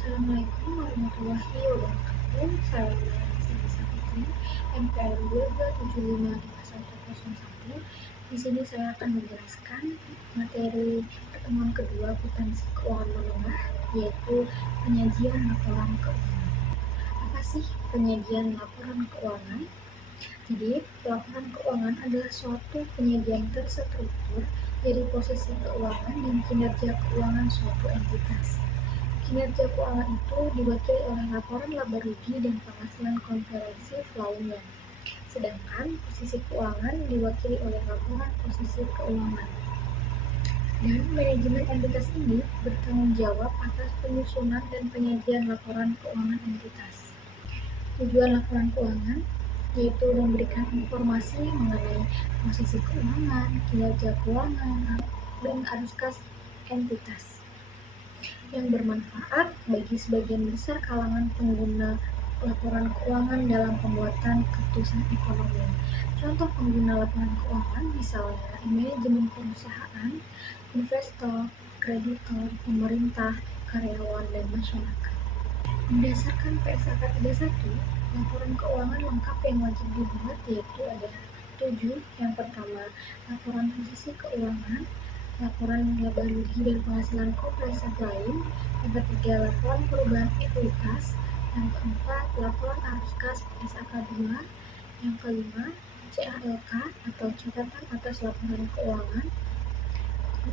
Assalamualaikum warahmatullahi wabarakatuh. Saya Nisa Fitri, NPM 227555101. Di sini saya akan menjelaskan materi pertemuan kedua akuntansi keuangan menengah, yaitu penyajian laporan keuangan. Apa sih penyajian laporan keuangan? Jadi, laporan keuangan adalah suatu penyajian terstruktur dari posisi keuangan dan kinerja keuangan suatu entitas. Kinerja keuangan itu diwakili oleh laporan laba rugi dan penghasilan komprehensif lainnya. Sedangkan posisi keuangan diwakili oleh laporan posisi keuangan. Dan manajemen entitas ini bertanggung jawab atas penyusunan dan penyajian laporan keuangan entitas. Tujuan laporan keuangan yaitu memberikan informasi mengenai posisi keuangan, kinerja keuangan, dan arus kas entitas yang bermanfaat bagi sebagian besar kalangan pengguna laporan keuangan dalam pembuatan keputusan ekonomi. Contoh pengguna laporan keuangan misalnya manajemen perusahaan, investor, kreditor, pemerintah, karyawan, dan masyarakat. Berdasarkan PSAK 31, laporan keuangan lengkap yang wajib dibuat yaitu ada 7. Yang pertama, laporan posisi keuangan, laporan laba rugi dan penghasilan komprehensif lain. Yang ketiga, laporan perubahan ekuitas. Yang keempat, laporan arus kas PSAK 2. Yang kelima, CALK atau catatan atas laporan keuangan.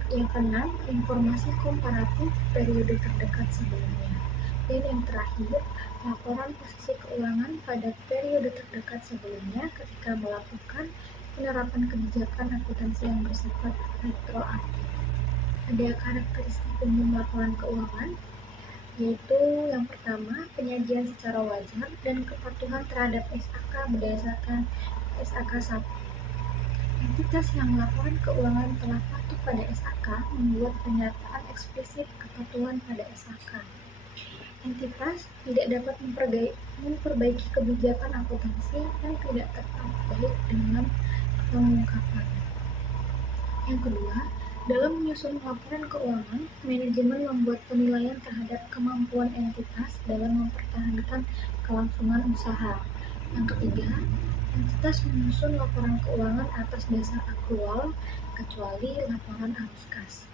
Yang keenam, informasi komparatif periode terdekat sebelumnya. Dan yang terakhir, laporan posisi keuangan pada periode terdekat sebelumnya ketika melakukan penerapan kebijakan akuntansi yang bersifat retroaktif. Ada karakteristik umum laporan keuangan, yaitu yang pertama, penyajian secara wajar dan kepatuhan terhadap SAK berdasarkan SAK 1. Entitas yang laporan keuangan telah patuh pada SAK membuat pernyataan eksplisit kepatuhan pada SAK. Entitas tidak dapat memperbaiki kebijakan akuntansi yang tidak tepat baik dengan pengungkapan. Yang kedua, dalam menyusun laporan keuangan, manajemen membuat penilaian terhadap kemampuan entitas dalam mempertahankan kelangsungan usaha. Yang ketiga, entitas menyusun laporan keuangan atas dasar akrual, kecuali laporan arus kas.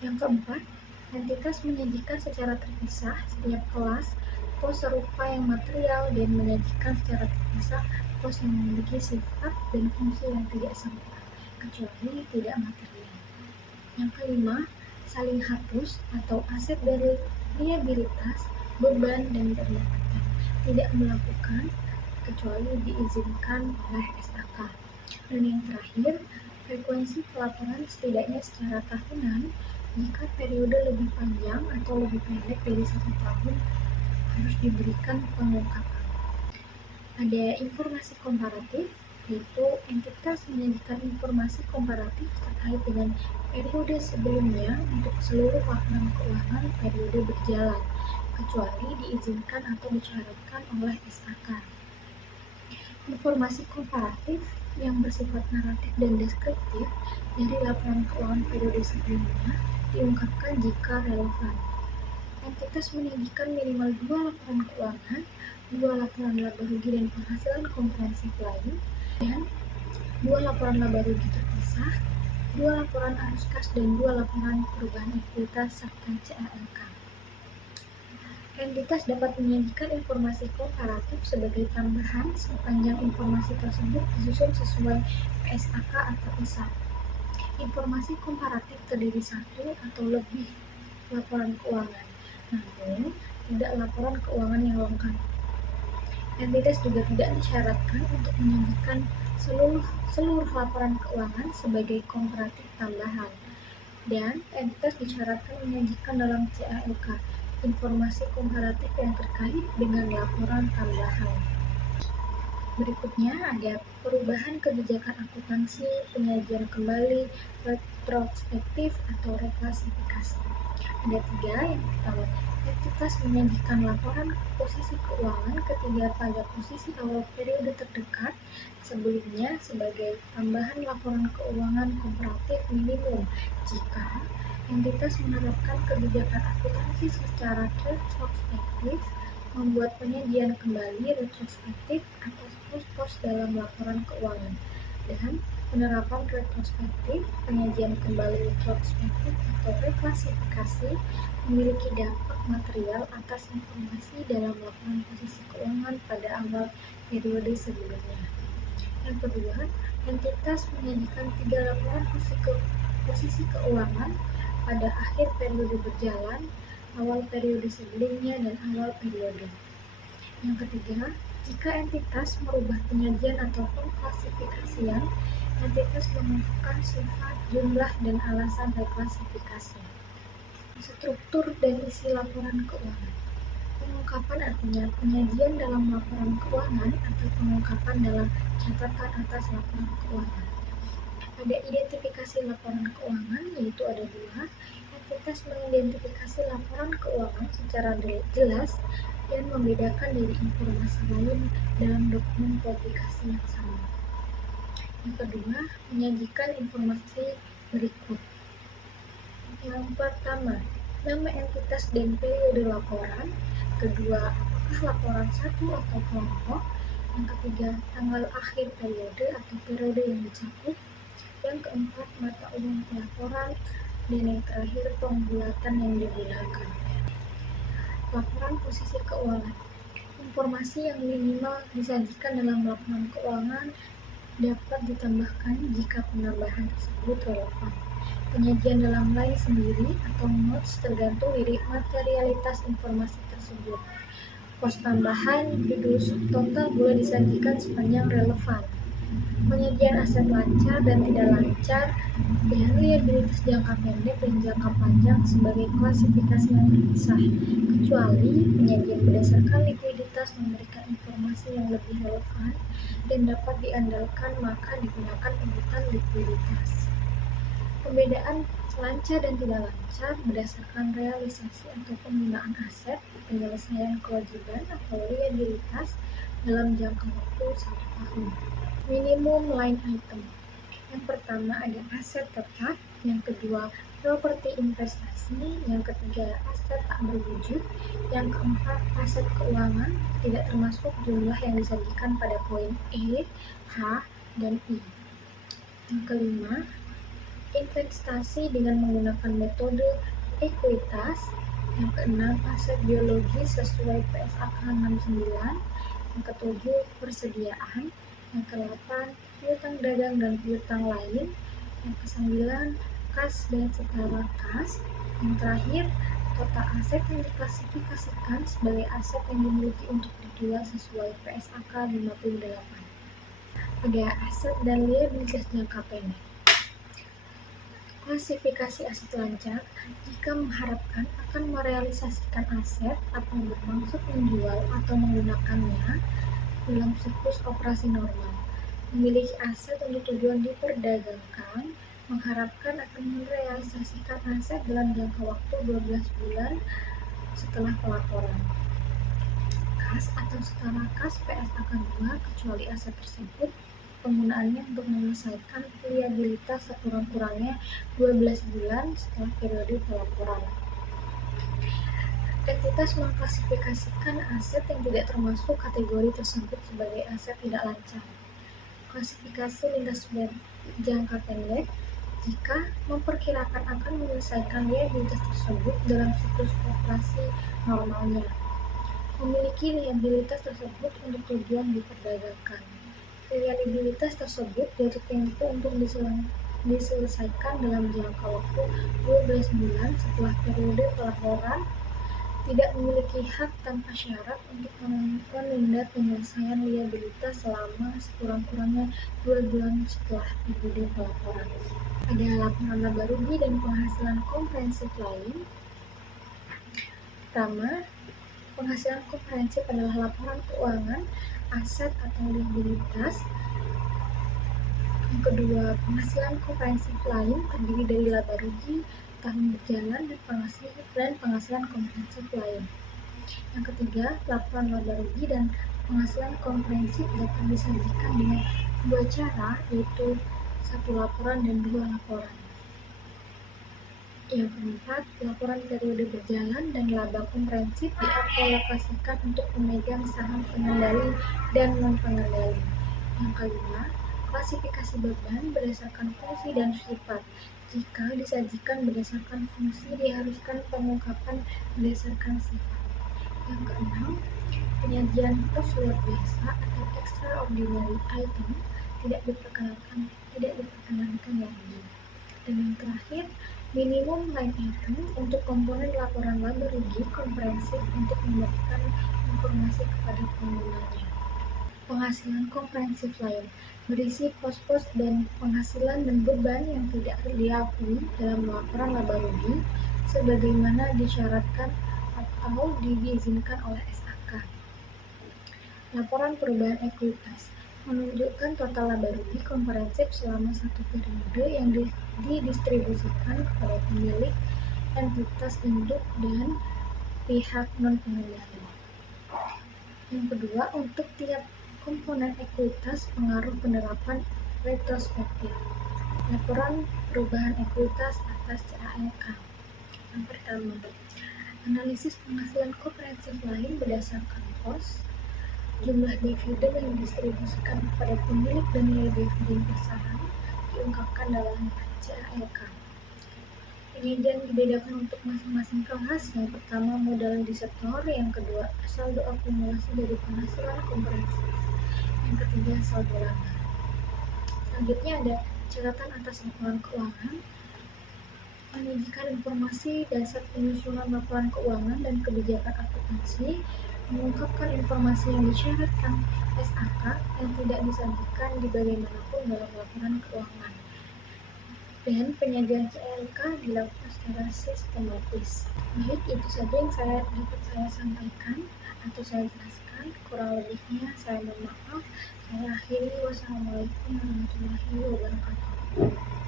Yang keempat, entitas menyajikan secara terpisah setiap kelas pos serupa yang material dan menyajikan secara terpisah pos yang memiliki sifat dan fungsi yang tidak serupa, kecuali tidak material. Yang kelima, saling hapus atau aset dari liabilitas, beban, dan pendapatan tidak melakukan kecuali diizinkan oleh SAK. Dan yang terakhir, frekuensi pelaporan setidaknya secara tahunan. Jika periode lebih panjang atau lebih pendek dari 1 tahun, harus diberikan pengungkapan. Ada informasi komparatif, yaitu entitas menyajikan informasi komparatif terkait dengan periode sebelumnya untuk seluruh laporan keuangan periode berjalan, kecuali diizinkan atau disyaratkan oleh SAK. Informasi komparatif yang bersifat naratif dan deskriptif dari laporan keuangan periode sebelumnya diungkapkan jika relevan. Entitas menyajikan minimal 2 laporan keuangan, 2 laporan laba rugi dan penghasilan komprehensif lain, dan 2 laporan laba rugi terpisah, 2 laporan arus kas, dan 2 laporan perubahan ekuitas serta CALK. Entitas dapat menyajikan informasi komparatif sebagai tambahan sepanjang informasi tersebut disusun sesuai PSAK atau ISA. Informasi komparatif terdiri 1 atau lebih laporan keuangan, namun tidak laporan keuangan yang lengkap. Entitas juga tidak disyaratkan untuk menyajikan seluruh laporan keuangan sebagai komparatif tambahan, dan entitas disyaratkan menyajikan dalam CALK informasi komparatif yang terkait dengan laporan tambahan. Berikutnya ada perubahan kebijakan akuntansi, penyajian kembali, retrospektif, atau reklasifikasi. Ada 3. Yang pertama, entitas menyajikan laporan posisi keuangan ketiga pada posisi awal periode terdekat sebelumnya sebagai tambahan laporan keuangan komparatif minimum jika Entitas menerapkan kebijakan akuntansi secara retrospektif, membuat penyajian kembali retrospektif atas pos-pos dalam laporan keuangan, dan penerapan retrospektif, penyajian kembali retrospektif atau reklasifikasi memiliki dampak material atas informasi dalam laporan posisi keuangan pada awal periode sebelumnya. Yang kedua, entitas menyajikan 3 laporan posisi keuangan pada akhir periode berjalan, awal periode sebelumnya, dan awal periode. Yang ketiga, jika entitas merubah penyajian atau pengklasifikasian, entitas mengungkapkan sifat, jumlah, dan alasan reklasifikasi. Struktur dan isi laporan keuangan. Pengungkapan artinya penyajian dalam laporan keuangan atau pengungkapan dalam catatan atas laporan keuangan. Ada identifikasi laporan keuangan, yaitu ada 2. Entitas mengidentifikasi laporan keuangan secara jelas dan membedakan dari informasi lain dalam dokumen publikasi yang sama. Yang kedua, menyajikan informasi berikut. Yang pertama, nama entitas dan periode laporan. Kedua, apakah laporan satu atau kelompok. Yang ketiga, tanggal akhir periode atau periode yang dicakup. Yang keempat, mata uang pelaporan. Dan yang terakhir, pembulatan yang digunakan. Laporan posisi keuangan. Informasi yang minimal disajikan dalam laporan keuangan dapat ditambahkan jika penambahan tersebut relevan. Penyajian dalam line sendiri atau notes tergantung dari materialitas informasi tersebut. Pos tambahan, judul subtotal boleh disajikan sepanjang relevan. Penyajian aset lancar dan tidak lancar, dan liabilitas jangka pendek dan jangka panjang sebagai klasifikasi yang terpisah, kecuali penyajian berdasarkan likuiditas memberikan informasi yang lebih relevan dan dapat diandalkan, maka digunakan urutan likuiditas. Pembedaan lancar dan tidak lancar berdasarkan realisasi atau penggunaan aset, penyelesaian kewajiban atau liabilitas dalam jangka waktu 1 tahun. Minimum line item. Yang pertama ada aset tetap, yang kedua properti investasi, yang ketiga aset tak berwujud, yang keempat aset keuangan tidak termasuk jumlah yang disajikan pada poin E, H, dan I. Yang kelima, investasi dengan menggunakan metode ekuitas. Yang keenam, aset biologis sesuai PSAK 69. Yang ketujuh, persediaan. Yang ke-8, piutang dagang dan piutang lain. Yang ke-9, kas dan setara kas. Yang terakhir, total aset yang diklasifikasikan sebagai aset yang dimiliki untuk dijual sesuai PSAK 58. Ada aset dan liabilitas jangka pendek. Klasifikasi aset lancar jika mengharapkan akan merealisasikan aset atau bermaksud menjual atau menggunakannya dalam siklus operasi normal. Memiliki aset untuk tujuan diperdagangkan, mengharapkan akan merealisasikan aset dalam jangka waktu 12 bulan setelah pelaporan. Kas atau setara kas PSAK 2 kecuali aset tersebut penggunaannya untuk menyelesaikan liabilitas sekurang-kurangnya 12 bulan setelah periode pelaporan. Entitas mengklasifikasikan aset yang tidak termasuk kategori tersebut sebagai aset tidak lancar. Klasifikasi lintas jangka pendek jika memperkirakan akan menyelesaikan liabilitas tersebut dalam siklus operasi normalnya. Memiliki liabilitas tersebut untuk tujuan diperdagangkan. Liabilitas tersebut jatuh tempo untuk diselesaikan dalam jangka waktu 12 bulan setelah periode pelaporan, tidak memiliki hak tanpa syarat untuk menunda penyelesaian liabilitas selama sekurang-kurangnya 2 bulan setelah periode pelaporan. Ada laporan laba rugi dan penghasilan komprehensif lain. Pertama, penghasilan komprehensif adalah laporan keuangan, aset atau liabilitas. Yang kedua, penghasilan komprehensif lain terdiri dari laba rugi, tahun berjalan, dan penghasilan komprehensif lain. Yang ketiga, laporan laba rugi dan penghasilan komprehensif dapat disajikan dengan 2 cara, yaitu 1 laporan dan 2 laporan. Yang keempat, laporan periode berjalan dan laba komprehensif dialokasikan untuk pemegang saham pengendali dan non-pengendali. Yang kelima, klasifikasi beban berdasarkan fungsi dan sifat. Jika disajikan berdasarkan fungsi, diharuskan pengungkapan berdasarkan sifat. Yang keenam, penyajian pos luar biasa atau extraordinary item tidak diperkenankan lagi. Dan yang terakhir, minimum line item untuk komponen laporan laba rugi komprehensif untuk memberikan informasi kepada penggunanya. Penghasilan komprehensif lain berisi pos-pos dan penghasilan dan beban yang tidak diakui dalam laporan laba rugi sebagaimana disyaratkan atau diizinkan oleh SAK. Laporan perubahan ekuitas menunjukkan total laba rugi komprehensif selama satu periode yang didistribusikan kepada pemilik, entitas induk, dan pihak non-pengendali. Yang kedua, untuk tiap komponen ekuitas pengaruh penerapan retrospektif. Laporan perubahan ekuitas atas CALK. Yang pertama, analisis penghasilan komprehensif lain berdasarkan pos, jumlah dividen yang didistribusikan kepada pemilik dan nilai dividen per saham diungkapkan dalam CALK. Penyajian dibedakan untuk masing-masing kelas. Yang pertama, modal disetor. Yang kedua, saldo akumulasi dari penghasilan komprehensif. Yang ketiga, saldo laba. Selanjutnya ada catatan atas laporan keuangan. Menyajikan informasi dasar penyusunan laporan keuangan dan kebijakan akuntansi, mengungkapkan informasi yang disyaratkan SAK yang tidak disajikan di bagaimanapun dalam laporan keuangan. Dan penyajian CLK dilakukan secara sistematis. Baik, itu saja yang dapat saya sampaikan atau saya jelaskan. Kurang lebihnya saya mohon maaf. Saya akhiri. Wassalamualaikum warahmatullahi wabarakatuh.